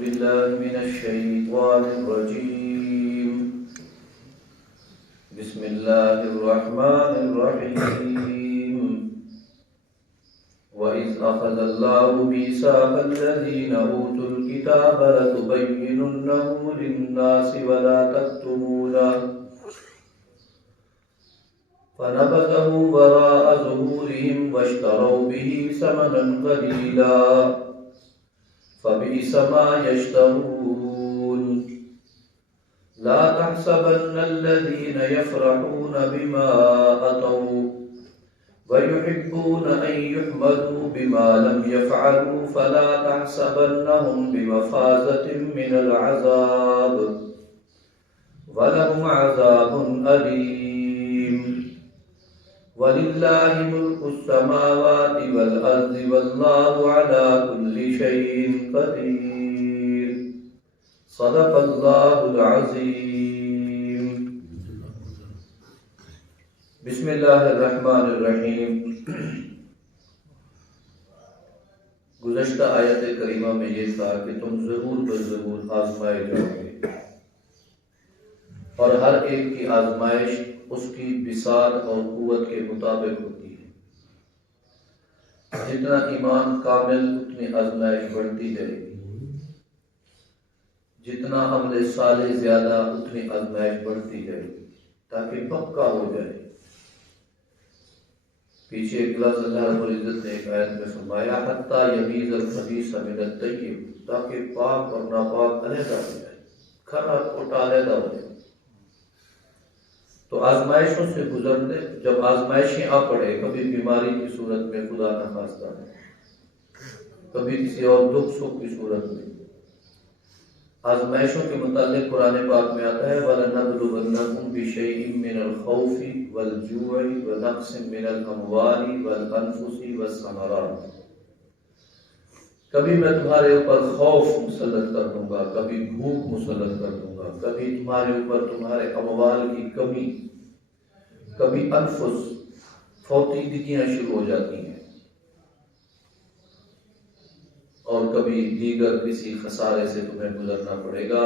بالله من الشيطان الرجيم. بسم الله الرحمن الرحيم. وإذ أخذ الله ميثاق الذين أوتوا الكتاب لتبيننه للناس ولا تكتمونه فنبذه وراء ظهورهم واشتروا به ثمنا قليلا فبئس ما يشترون. لا تحسبن الذين يفرحون بما أتوا ويحبون أن يحمدوا بما لم يفعلوا فلا تحسبنهم بمفازة من العذاب ولهم عذاب أليم. ولله ملك السماوات والأرض والله على كل شيء قدير. صدق الله العظيم. بسم اللہ الرحمن الرحیم. گزشتہ آیت کریمہ میں یہ تھا کہ تم ضرور بضرور آزمائے جاؤ گے، اور ہر ایک کی آزمائش اس کی بساط اور قوت کے مطابق ہوتی ہے. جتنا ایمان کامل اتنی آزمائش بڑھتی جائے گی، جتنا عمل صالح زیادہ اتنی آزمائش بڑھتی جائے گی تاکہ پکا ہو جائے. پیچھے ایک لفظ اللہ رب العزت نے ایک آیت میں فرمایا حتیٰ یمیز الخبیث من الطیب، تاکہ پاک اور ناپاک علیحدہ ہو جائے، کھرا کھوٹا علیحدہ ہو جائے. تو آزمائشوں سے گزرنے، جب آزمائشیں آ پڑے، کبھی بیماری کی صورت میں خدا نہ خواستہ ہے، کبھی کسی اور دکھ سکھ کی صورت میں، آزمائشوں کے متعلق قرآن پاک میں آتا ہے وَلَنَبْلُوَنَّكُمْ بِشَيْءٍ مِّنَ الْخَوْفِ وَالْجُوعِ وَنَقْصٍ مِّنَ الْأَمْوَالِ وَالْأَنفُسِ وَالثَّمَرَاتِ. کبھی میں تمہارے اوپر خوف مسلط کر دوں گا، کبھی بھوک مسلط کر دوں گا، کبھی تمہارے اوپر تمہارے اموال کی کمی، کبھی انفس فوتیدگیاں شروع ہو جاتی ہیں، اور کبھی دیگر کسی خسارے سے تمہیں گزرنا پڑے گا.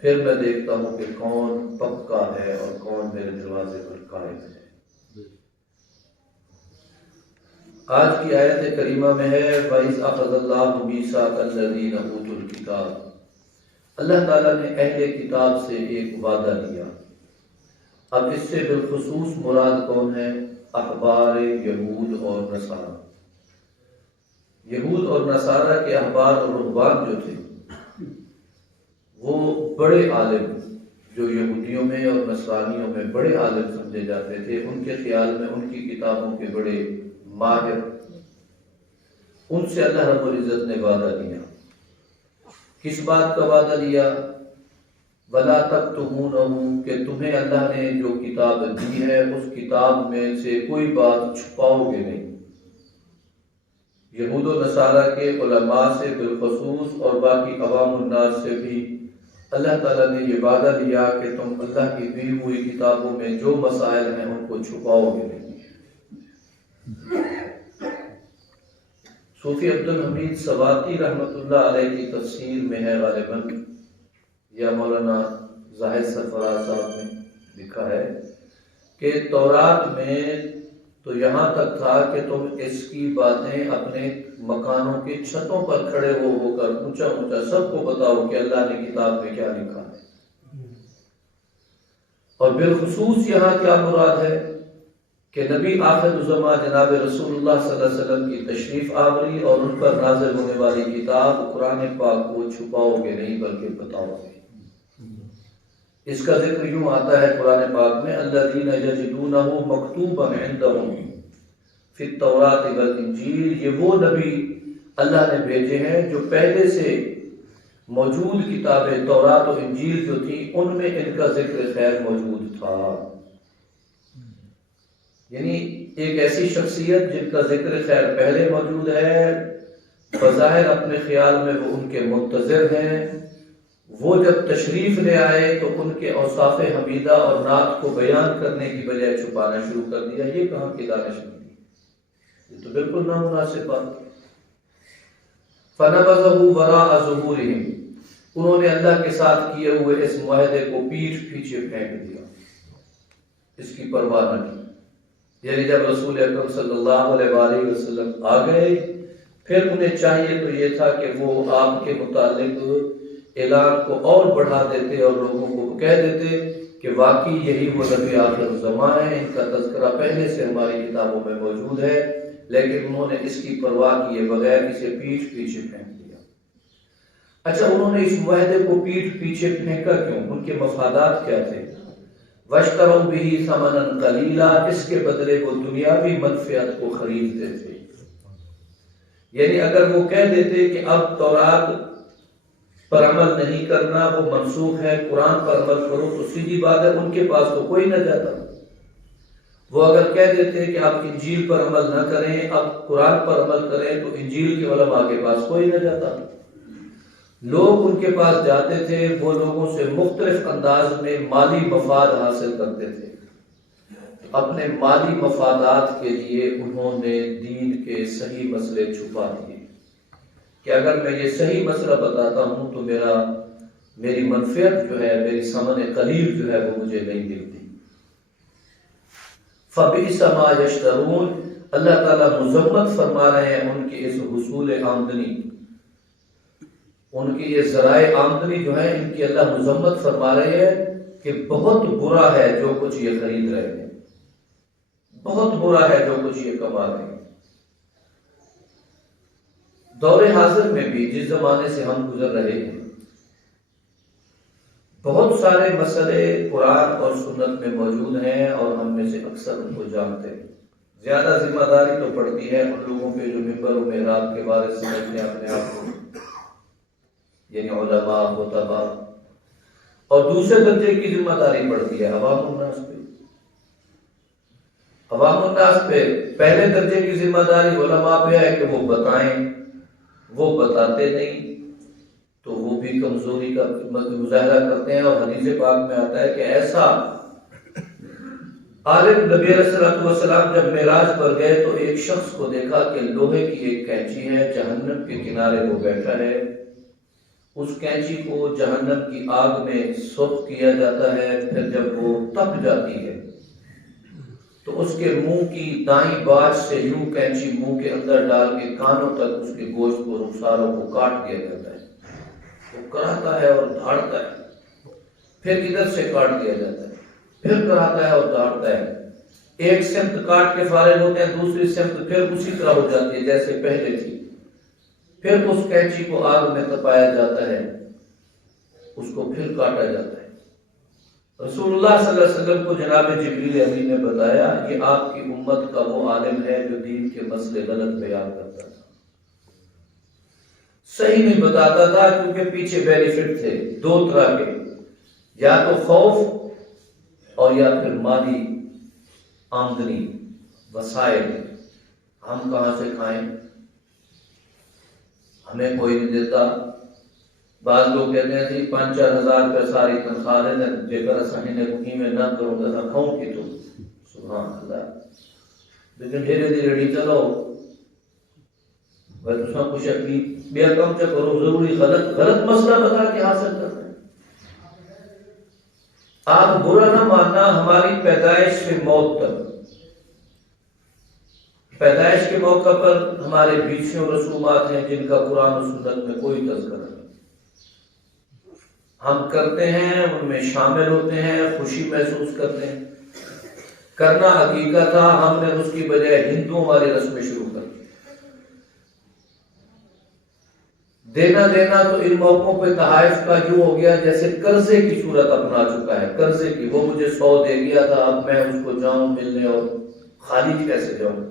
پھر میں دیکھتا ہوں کہ کون پکا ہے اور کون میرے دروازے پر قائم ہے. آج کی آیت کریمہ میں ہے وَإِذْ أَخَذَ اللَّهُ مِيثَاقَ الَّذِينَ أُوتُوا الْكِتَابَ. اللہ تعالیٰ نے اہل کتاب سے ایک وعدہ لیا. اب اس سے بالخصوص مراد کون ہے؟ احبار یہود اور نصارہ. یہود اور نصارہ کے احبار اور رہبان جو تھے وہ بڑے عالم، جو یہودیوں میں اور نصرانیوں میں بڑے عالم سمجھے جاتے تھے، ان کے خیال میں ان کی کتابوں کے بڑے ماہر، ان سے اللہ رب العزت نے وعدہ لیا. کس بات کا وعدہ لیا؟ وَلَا تَكْتُمُونَهُ، کہ تمہیں اللہ نے جو کتاب دی ہے اس کتاب میں سے کوئی بات چھپاؤ گے نہیں. یہود و نصارہ کے علماء سے بالخصوص اور باقی عوام الناس سے بھی اللہ تعالیٰ نے یہ وعدہ لیا کہ تم اللہ کی دی ہوئی کتابوں میں جو مسائل ہیں ان کو چھپاؤ گے نہیں. صوفی عبدالحمید سواتی رحمۃ اللہ علیہ کی تفسیر میں ہے غالباً، یا مولانا زاہد سرفراز صاحب نے لکھا ہے کہ تورات میں تو یہاں تک تھا کہ تم اس کی باتیں اپنے مکانوں کی چھتوں پر کھڑے ہو کر اونچا اونچا سب کو بتاؤ کہ اللہ نے کتاب میں کیا لکھا ہے. اور بالخصوص یہاں کیا مراد ہے کہ نبی آخر الزماں جناب رسول اللہ صلی اللہ علیہ وسلم کی تشریف آوری اور ان پر نازل ہونے والی کتاب قرآن پاک کو چھپاؤ گے نہیں بلکہ بتاؤ گے. اس کا ذکر یوں آتا ہے قرآن پاک میں الذین یجدونہ مکتوبا عندہم فی التوراۃ والانجیل. یہ وہ نبی اللہ نے بھیجے ہیں جو پہلے سے موجود کتابیں تورات و انجیل جو تھی ان میں ان کا ذکر خیر موجود تھا. یعنی ایک ایسی شخصیت جن کا ذکر خیر پہلے موجود ہے، بظاہر اپنے خیال میں وہ ان کے منتظر ہیں، وہ جب تشریف لے آئے تو ان کے اوصاف حمیدہ اور نعت کو بیان کرنے کی بجائے چھپانا شروع کر دیا. یہ کہاں کی دانش نہیں، یہ تو بالکل نامناسب بات. فَنَبَذَهُ وَرَاءَ ظُهُورِهِمْ، انہوں نے اللہ کے ساتھ کیے ہوئے اس معاہدے کو پیٹھ پیچھے پھینک دیا، اس کی پرواہ نہ کی۔ یعنی جب رسول اکرم صلی اللہ علیہ وآلہ وسلم آ گئے، پھر انہیں چاہیے تو یہ تھا کہ وہ آپ کے متعلق اعلان کو اور بڑھا دیتے اور لوگوں کو کہہ دیتے کہ واقعی یہی وہ نبی آخر الزمان ہے، ان کا تذکرہ پہلے سے ہماری کتابوں میں موجود ہے، لیکن انہوں نے اس کی پرواہ کیے بغیر اسے پیٹھ پیچھے پھینک دیا۔ اچھا، انہوں نے اس معاہدے کو پیٹھ پیچھے پھینکا کیوں؟ ان کے مفادات کیا تھے؟ وَاشْتَرَوْا بِهِ ثَمَنًا قَلِيلًا، اس کے بدلے وہ دنیاوی منفعت کو خریدتے تھے۔ یعنی اگر وہ کہہ دیتے کہ اب تورات پر عمل نہیں کرنا، وہ منسوخ ہے، قرآن پر عمل کرو، تو سیدھی بات ہے ان کے پاس تو کوئی نہ جاتا۔ وہ اگر کہہ دیتے کہ آپ انجیل پر عمل نہ کریں، اب قرآن پر عمل کریں، تو انجیل کے علماء کے پاس کوئی نہ جاتا۔ لوگ ان کے پاس جاتے تھے، وہ لوگوں سے مختلف انداز میں مالی مفاد حاصل کرتے تھے۔ اپنے مالی مفادات کے لیے انہوں نے دین کے صحیح مسئلے چھپا دیے کہ اگر میں یہ صحیح مسئلہ بتاتا ہوں تو میری منفعت جو ہے، میری ثمن قلیل جو ہے وہ مجھے نہیں ملتی۔ فَبِئْسَ مَا يَشْتَرُونَ، اللہ تعالیٰ مذمت فرما رہے ہیں ان کی اس حصول آمدنی، ان کی یہ ذرائع آمدنی جو ہے، ان کی اللہ مذمت فرما رہے ہیں کہ بہت برا ہے جو کچھ یہ خرید رہے ہیں، بہت برا ہے جو کچھ یہ کما رہے ہیں۔ دور حاضر میں بھی جس زمانے سے ہم گزر رہے ہیں، بہت سارے مسئلے قرآن اور سنت میں موجود ہیں اور ہم میں سے اکثر ان کو جانتے ہیں۔ زیادہ ذمہ داری تو پڑتی ہے ان لوگوں پہ جو ممبر و محراب کے بارے سمجھتے ہیں اپنے آپ کو، یعنی علماء، خطباء، اور دوسرے درجے کی ذمہ داری پڑتی ہے عوام الناس پہ۔ عوام الناس پہ پہلے درجے کی ذمہ داری علماء پہ ہے کہ وہ بتائیں، وہ بتاتے نہیں تو وہ بھی کمزوری کا مظاہرہ کرتے ہیں۔ اور حدیث پاک میں آتا ہے کہ ایسا عالم نبی علیہ الصلوۃ والسلام جب معراج پر گئے تو ایک شخص کو دیکھا کہ لوہے کی ایک کینچی ہے، جہنم کے کنارے وہ بیٹھا ہے، اس کینچی کو جہنم کی آگ میں سرخ کیا جاتا ہے، پھر جب وہ تپ جاتی ہے تو اس کے منہ کی دائیں باج سے یوں کینچی منہ کے اندر ڈال کے کانوں تک اس کے گوشت کو، رخساروں کو کاٹ دیا جاتا ہے۔ وہ کراتا ہے اور دھاڑتا ہے، پھر ادھر سے کاٹ دیا جاتا ہے، پھر کراتا ہے اور دھاڑتا ہے۔ ایک سمت کاٹ کے فارغ ہوتے ہیں، دوسری سمت پھر اسی طرح ہو جاتی ہے جیسے پہلے تھی، پھر اس کینچی کو آگ میں تپایا جاتا ہے، اس کو پھر کاٹا جاتا ہے۔ رسول اللہ صلی اللہ علیہ وسلم کو جناب جبریل امین نے بتایا یہ آپ کی امت کا وہ عالم ہے جو دین کے مسئلے غلط بیان کرتا تھا، صحیح نہیں بتاتا تھا، کیونکہ پیچھے بینیفٹ تھے دو طرح کے، یا تو خوف اور یا پھر مالی آمدنی، وسائل، ہم کہاں سے کھائیں، ہمیں کوئی نہیں دیتا۔ بعض لوگ کہتے ہیں کہ 5-4 ہزار روپے ساری تنخواہ دے دیں، جے کر اساں نے کوئی میں نہ کروں گا کھاؤں کی تو سبحان اللہ، لیکن دھیرے دھیرے ریڑھی چلاؤ، بھائی تساں کچھ اپنی بے کم چا کرو، ضروری غلط مسئلہ بتا کے حاصل کرنا ہے۔ آپ برا نہ ماننا، ہماری پیدائش سے موت تک، پیدائش کے موقع پر ہمارے بیچوں رسومات ہیں جن کا قرآن و سنت میں کوئی تذکرہ نہیں، ہم کرتے ہیں، ان میں شامل ہوتے ہیں، خوشی محسوس کرتے ہیں، کرنا حقیقت تھا، ہم نے اس کی بجائے ہندوؤں والی رسمیں شروع کر دی۔ دینا تو ان موقعوں پہ تحائف کا یوں ہو گیا جیسے قرضے کی صورت اپنا چکا ہے، قرضے کی، وہ مجھے 100 دے گیا تھا، اب میں اس کو جاؤں ملنے اور خالی کیسے جاؤں،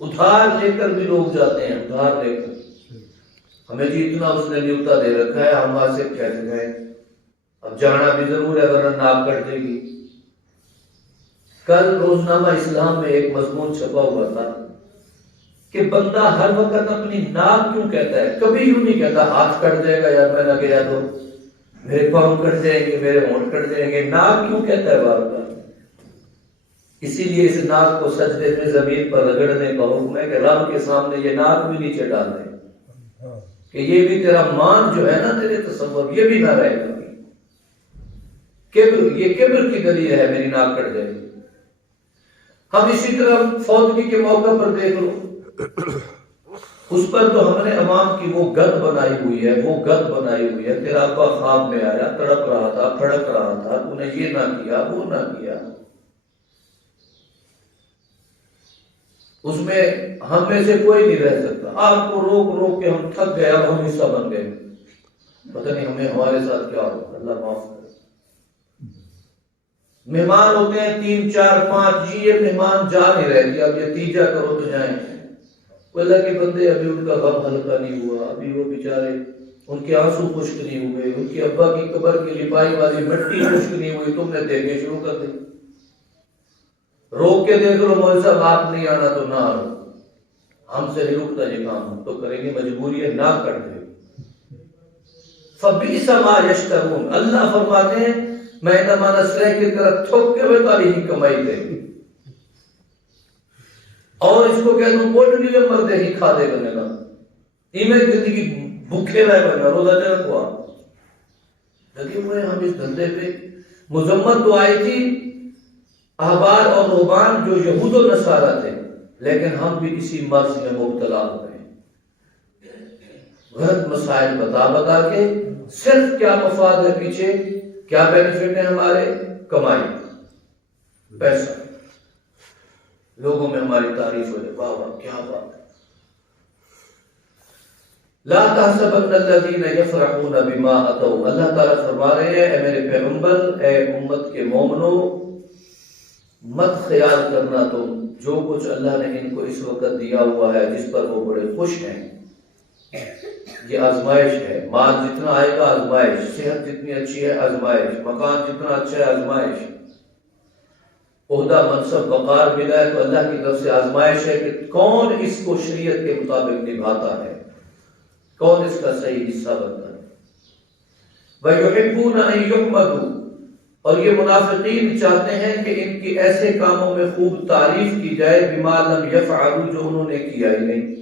ادھار لے کر بھی لوگ جاتے ہیں، ادھار لے کر، ہمیں جی اتنا اس نے نیوتا دے رکھا ہے، ہم وہاں سے کیسے گئے، اب جانا بھی ضرور ہے ورنہ ناک کٹ جائے گی۔ کل روزنامہ اسلام میں ایک مضمون چھپا ہوا تھا کہ بندہ ہر وقت اپنی ناک کیوں کہتا ہے، کبھی یوں نہیں کہتا ہاتھ کٹ جائے گا یار میں نہ گیا تو، میرے پاؤں کٹ جائیں گے، میرے ہونٹ کٹ جائیں گے، ناک کیوں کہتا ہے بار بار؟ اسی لیے اس ناک کو سجدے میں زمین پر رگڑنے کا حکم ہے کہ رب کے سامنے یہ ناک بھی نیچے ڈال دیں، کہ یہ بھی تیرا مان جو ہے نا تیرے تصور یہ بھی نہ رہے گا. کبر، یہ کبر کی دلیل ہے میری ناک کٹ جائے. ہم اسی طرح فوتگی کے موقع پر دیکھ لو، اس پر تو ہم نے عوام کی وہ گد بنائی ہوئی ہے، تیرا ابا خواب میں آیا، تڑپ رہا تھا، پھڑک رہا تھا، تو نے یہ نہ کیا، وہ نہ کیا. اس میں ہم میں سے کوئی نہیں رہ سکتا. آپ کو روک روک کے ہم تھک گئے، اب ہم حصہ بن گئے. پتہ نہیں ہمارے ساتھ کیا ہوگا، اللہ معاف کرے. مہمان ہوتے ہیں 3 4 5، جی یہ مہمان جا نہیں رہے کہ اب یہ تیجا کرو تو جائیں. اللہ کے بندے ابھی ان کا غم ہلکا نہیں ہوا، ابھی وہ بیچارے ان کے آنسو خشک نہیں ہوئے، ان کے ابا کی قبر کی لپائی والی مٹی خشک نہیں ہوئی، تم نے دیکھنے شروع کر دی. روک کے دیکھ لو مولوی صاحب آپ نہیں آنا تو نہ آنا، ہم سے نہیں رکتا یہ کام، تو کریں گے، مجبوری ہے نہ کر دے. فبئس ما یشترون، اللہ فرماتے ہیں میں نہ نسرے کی طرف تھوک کے ہوئے تاری ہی کمائی دے گی، اور اس کو کہہ دوں کوٹلی میں مردے ہی کھا دے بنے گا، ایمیں زندگی بھوکے رہے بنے گا، روزہ چرک ہوا. لگے ہوئے ہم اس دھندے پہ. مذمت تو آئی تھی احبار اور رہبان جو یہود و نصارہ تھے، لیکن ہم بھی اسی مرض میں مبتلا ہو گئے. غلط مسائل بتا کے صرف کیا مفاد ہے پیچھے، کیا بینیفٹ ہے ہمارے، کمائی، پیسہ، لوگوں میں ہماری تعریف ہو جائے، واہ واہ کیا بات ہے. لا تحسبن الذین یفرحون بما اتوا، اللہ تعالیٰ فرما رہے ہیں اے میرے پیغمبر، اے امت کے مومنو، مت خیال کرنا تو جو کچھ اللہ نے ان کو اس وقت دیا ہوا ہے جس پر وہ بڑے خوش ہیں، یہ آزمائش ہے. مال جتنا آئے گا آزمائش، صحت جتنی اچھی ہے آزمائش، مکان جتنا اچھا ہے آزمائش، عہدہ منصب وقار ملا ہے تو اللہ کی طرف سے آزمائش ہے کہ کون اس کو شریعت کے مطابق نبھاتا ہے، کون اس کا صحیح حصہ بنتا ہے. وَيُحِبُّونَ أَن يُحْمَدُوا، اور یہ منافقین چاہتے ہیں کہ ان کی ایسے کاموں میں خوب تعریف کی جائے، بما لم یفعلوا، جو انہوں نے کیا ہی نہیں.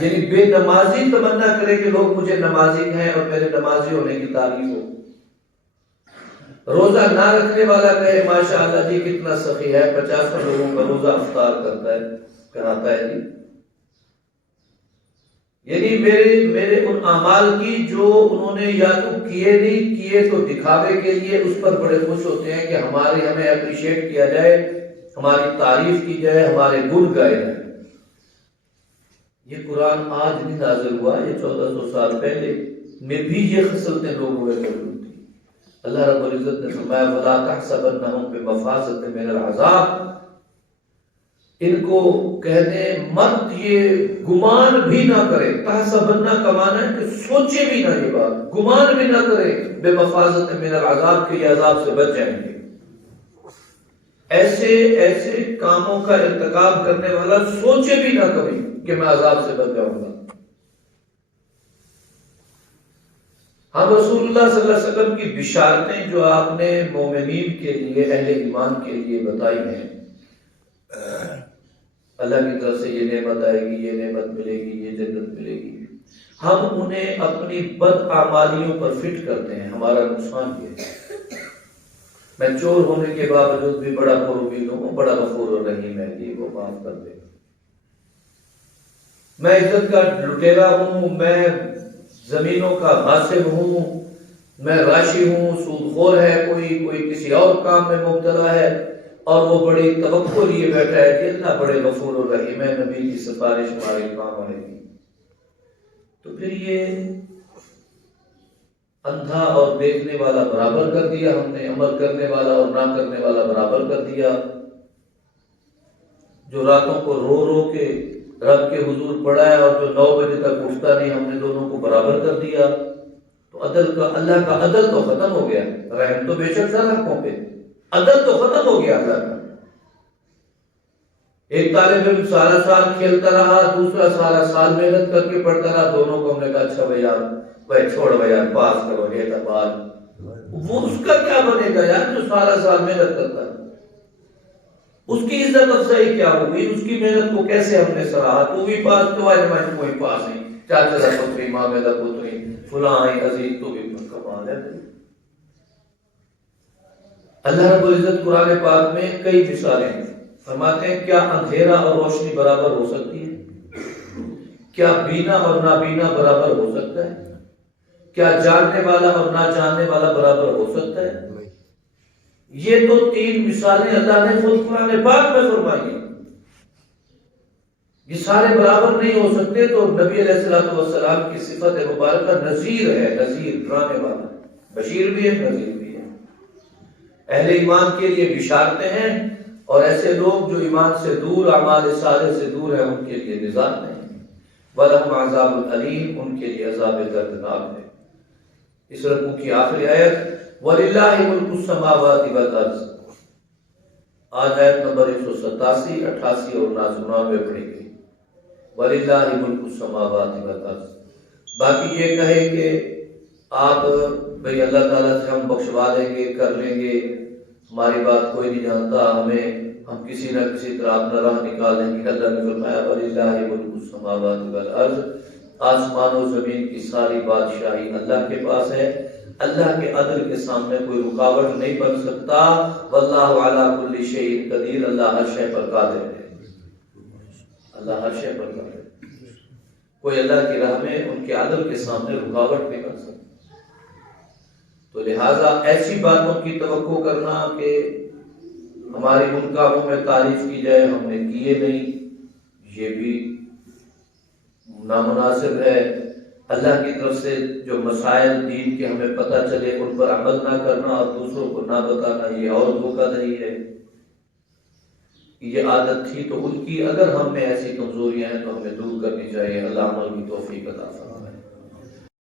یعنی بے نمازی تمنا کرے کہ لوگ مجھے نمازی ہیں اور میرے نمازی ہونے کی تعریف ہو. روزہ نہ رکھنے والا کہے ماشاءاللہ جی کتنا سخی ہے، 50 لوگوں کا روزہ افطار کرتا ہے، کراتا ہے جی. یعنی میرے ان اعمال کی جو انہوں نے یا تو کیے نہیں، کیے تو دکھاوے کے لیے، اس پر بڑے خوش ہوتے ہیں کہ ہمیں اپریشیٹ کیا جائے، ہماری تعریف کی جائے، ہمارے گن گائے جائے. یہ قرآن آج نہیں نازل ہوا، یہ 1400 سال پہلے میں بھی یہ خصلتیں لوگوں میں موجود تھی. اللہ رب العزت نے فرمایا وَلَا تَحْسَبَنَّهُمْ بِمَفَازَةٍ مِنَ الْعَذَابِ، ان کو کہنے مت یہ گمان بھی نہ کرے. تحسبنہ کا معنی ہے کہ سوچے بھی نہ یہ بات، گمان بھی نہ کرے بِمَفَازَةٍ مِنَ الْعَذَابِ کہ یہ عذاب سے بچ جائیں گے. ایسے کاموں کا ارتکاب کرنے والا سوچے بھی نہ کبھی کہ میں عذاب سے بچ جاؤں گا. ہم رسول اللہ صلی اللہ علیہ وسلم کی بشارتیں جو آپ نے مومنین کے لیے، اہل ایمان کے لیے بتائی ہیں، اللہ کی طرف سے یہ نعمت آئے گی، یہ نعمت ملے گی، یہ جنت ملے گی، ہم انہیں اپنی بد اعمالیوں پر فٹ کرتے ہیں. ہمارا نقصان یہ ہے. میں چور ہونے کے باوجود بھی بڑا پرامید ہوں، بڑا غفور الرحیم ہے، یہ وہ معاف کر دے. میں عزت کا لٹیرا ہوں، میں زمینوں کا غاصب ہوں، میں راشی ہوں، سود خور ہے، کوئی کسی اور کام میں مبتلا ہے، اور وہ بڑی توقع لیے بیٹھا ہے کہ اللہ بڑے غفور الرحیم ہے، نبی کی سفارش ہمارے کام آئے گی. تو پھر یہ اندھا اور دیکھنے والا برابر کر دیا ہم نے، عمل کرنے والا اور نہ کرنے والا برابر کر دیا. جو راتوں کو رو رو کے رب کے حضور پڑھا ہے اور جو 9 بجے تک اٹھتا نہیں، ہم نے دونوں کو برابر کر دیا. تو اللہ کا عدل تو ختم ہو گیا. رحم تو بے شک تھا حقوں پہ، عدل تو ختم ہو گیا اللہ کا. ایک طالب علم سارا سال کھیلتا رہا، دوسرا سارا سال محنت کر کے پڑھتا رہا. دونوں کو ہم نے کہا اچھا بھائی چھوڑ بھائی یار پاس کرو اعتبار. وہ اس کا کیا بنے گا یار جو سارا سال محنت کرتا ہے؟ اس کی عزت افزائی کیا ہوگی؟ اس کی محنت کو کیسے ہم نے سراہا؟ تو بھی پاس تو آج میں کوئی پاس نہیں، چاچا دا پتری مامے دا پتری فلاں عزیز تو بھی کمال ہے۔ اللہ رب العزت قرآن پاک میں کئی مثالیں ہیں، فرماتے ہیں کیا اندھیرا اور روشنی برابر ہو سکتی ہے؟ کیا بینا اور نابینا برابر ہو سکتا ہے؟ کیا جاننے والا اور نہ جاننے والا برابر ہو سکتا ہے؟ یہ تو تین مثالیں اللہ نے خود قرآن پاک میں فرمائی ہیں۔ یہ سارے برابر نہیں ہو سکتے، تو نبی علیہ الصلوۃ والسلام کی صفت مبارکہ نذیر ہے، نذیر ڈرانے والا، بشیر بھی ہے نذیر بھی ہے۔ اہل ایمان کے لیے بشارتیں ہیں، اور ایسے لوگ جو ایمان سے دور، اعمال صالح سے دور ہیں، ان کے لیے نذارتیں ہیں۔ وَلَهُمْ عَذَابٌ أَلِيمٌ، ان کے لیے عذاب دردناک ہے۔ اس رکوع کی آخری آیت وَلِلَّهِ مُلْكُ السَّمَاوَاتِ وَالْأَرْضِ، آج آیت نمبر 187، 88 اور 99 پڑھی گئی۔ وَلِلَّهِ مُلْكُ السَّمَاوَاتِ وَالْأَرْضِ، باقی یہ کہے کہ آپ بھئی اللہ تعالیٰ سے ہم بخشوا دیں گے، کر لیں گے، ہماری بات کوئی نہیں جانتا، ہم کسی نہ کسی طرح اپنا راہ نکال لیں گے۔ اللہ نے فرمایا وَلِلَّهِ مُلْكُ السَّمَاوَاتِ وَالْأَرْضِ، آسمان و زمین کی ساری بادشاہی اللہ کے پاس ہے۔ اللہ کے عدل کے سامنے کوئی رکاوٹ نہیں بن سکتا۔ واللہ علی کل شیء قدیر، اللہ ہر شے پر قادر ہے، اللہ ہر شے پر قادر ہے۔ کوئی اللہ کی راہ میں ان کے عدل کے سامنے رکاوٹ نہیں بن سکتا۔ تو لہٰذا ایسی باتوں کی توقع کرنا کہ ہماری ان کاموں میں تعریف کی جائے ہم نے کیے نہیں، یہ بھی نامناسب ہے۔ اللہ کی طرف سے جو مسائل دین کے ہمیں پتہ چلے ان پر عمل نہ کرنا اور دوسروں کو نہ بتانا، یہ اور دھوکہ دہی ہے۔ یہ عادت تھی تو ان کی، اگر ہم میں ایسی کمزوریاں ہیں تو ہمیں دور کرنی چاہیے۔ اللہ عمل کی توفیق عطا فرمائے۔